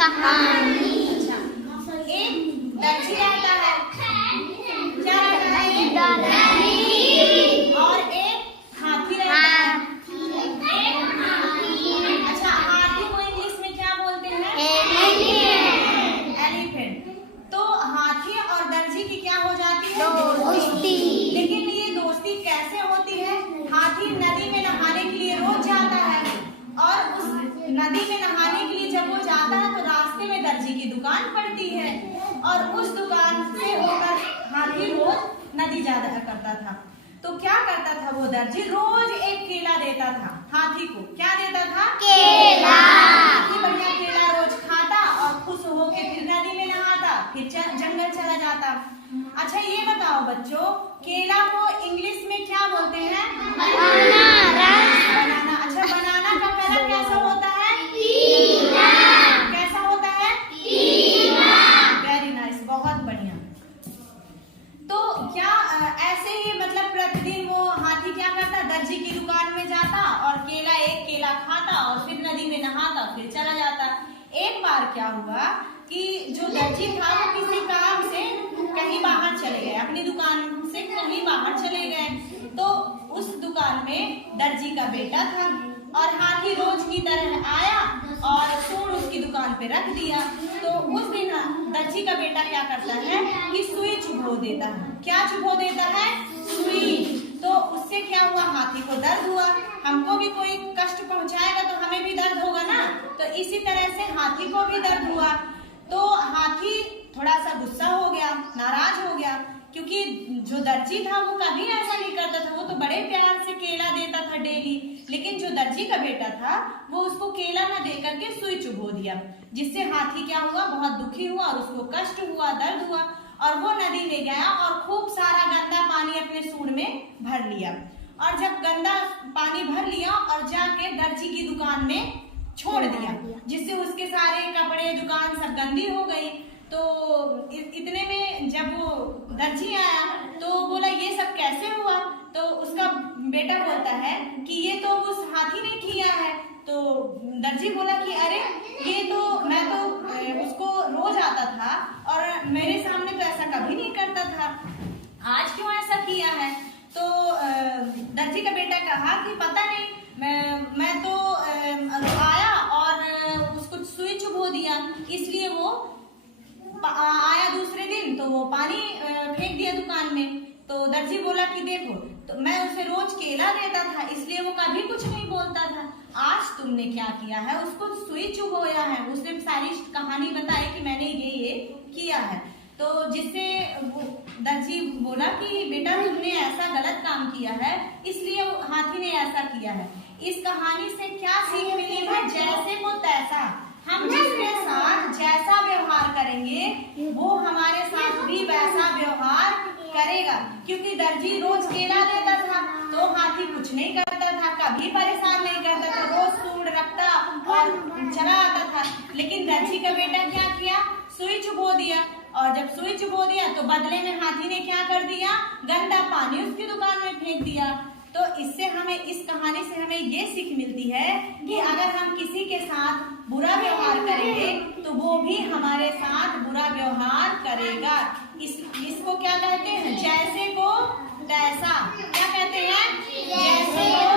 कहानी। अच्छा, एक दर्जी रहता है, क्या रहता है? और एक हाथी रहता है। अच्छा, हाथी को इंग्लिश में क्या बोलते हैं? एलिफेंट। तो हाथी और दर्जी की क्या हो जाती है? दोस्ती। लेकिन ये दोस्ती कैसे होती है? हाथी नदी में नहाने के लिए रोज जाता है और उस नदी में नहाने के लिए जब वो जाता है तो रास्ते में दर्जी की दुकान पड़ती है और उस दुकान से होकर हाथी रोज नदी जाया करता था। तो क्या करता था वो दर्जी? रोज एक केला देता था हाथी को। क्या देता था? केला। हाथी बढ़िया केला रोज खाता और खुश होके फिर नदी में नहाता, फिर जंगल चला जाता। अच्छा, ये बताओ बच्चों, केला को इंग्लिश में क्या बोलते हैं? बनाना। अच्छा, बनाना का कलर कैसा होता है? पीला। कैसा होता है? पीला। वेरी नाइस, बहुत बढ़िया। तो क्या ऐसे ही मतलब प्रतिदिन वो हाथी क्या करता? दर्जी की दुकान में जाता और एक केला खाता और फिर नदी में नहाता, फिर चला जाता। एक बार क्या हुआ कि जो दर्जी था वो किसी काम से कहीं बाहर चले गए, अपनी दुकान से कहीं बाहर चले गए। तो उस दुकान में दर्जी का बेटा था और हाथी रोज की तरह आया और सूंड उसकी दुकान पे रख दिया। तो उस दिन दर्जी का बेटा क्या करता है कि सुई चुभो देता है। क्या चुभो देता है? सुई। तो उससे क्या हुआ? हाथी को दर्द हुआ। हमको भी कोई कष्ट पहुंचाएगा तो हमें भी दर्द होगा ना। तो इसी तरह से हाथी को भी दर्द हुआ। तो हाथी थोड़ा सा गुस्सा हो गया, नाराज हो गया, क्योंकि जो दर्जी था वो कभी ऐसा नहीं करता था। वो तो बड़े प्यार से केला देता था डेली, लेकिन जो दर्जी का बेटा था वो उसको केला न दे करके सुई चुभो दिया, जिससे हाथी क्या हुआ? बहुत दुखी हुआ और उसको कष्ट हुआ, दर्द हुआ और वो नदी में गया और खूब सारा गंदा पानी अपने सूंड में भर लिया। और जब गंदा पानी भर लिया और जाके दर्जी की दुकान में छोड़ दिया, जिससे उसके सारे कपड़े, दुकान सब गंदी हो गई। तो इतने में जब वो दर्जी आया तो बोला ये सब कैसे हुआ? तो उसका बेटा बोलता है कि ये तो उस हाथी ने किया है। तो दर्जी बोला कि अरे ये तो मैं तो उसको रोज आता था और मेरे सामने तो ऐसा कभी नहीं करता था, आज क्यों ऐसा किया है? तो दर्जी का बेटा कहा कि पता नहीं, मैं तो आया और उसको सुई चुभो दिया, इसलिए वो आया दूसरे दिन तो वो पानी फेंक दिया दुकान में। तो दर्जी बोला कि देखो, तो मैं उसे रोज केला देता था इसलिए वो कभी कुछ नहीं बोलता था, आज तुमने क्या किया है? उसको सुई चुभोया है। उसने सारी कहानी बताई कि मैंने ये किया है। तो जिससे दर्जी बोला कि बेटा तुमने ऐसा गलत काम किया है, इसलिए हाथी ने ऐसा किया है। इस कहानी से क्या सीख मिली है? जैसे को तैसा, हम जिसके साथ जैसा व्यवहार करेंगे वो हमारे साथ भी वैसा व्यवहार करेगा। क्योंकि दर्जी रोज केला देता था तो हाथी कुछ नहीं करता था, कभी परेशान नहीं करता था, रोज सूंड रखता और चला आता था। लेकिन दर्जी का बेटा क्या किया? सुई चुभो दिया, और जब सुई चुभो दिया तो बदले में हाथी ने क्या कर दिया? गंदा पानी उसकी दुकान में फेंक दिया। तो इससे हमें, इस कहानी से हमें ये सीख मिलती है कि अगर हम किसी के साथ बुरा व्यवहार करेंगे तो वो भी हमारे साथ बुरा व्यवहार करेगा। इसको क्या कहते हैं? जैसे को तैसा। क्या कहते हैं? जैसे को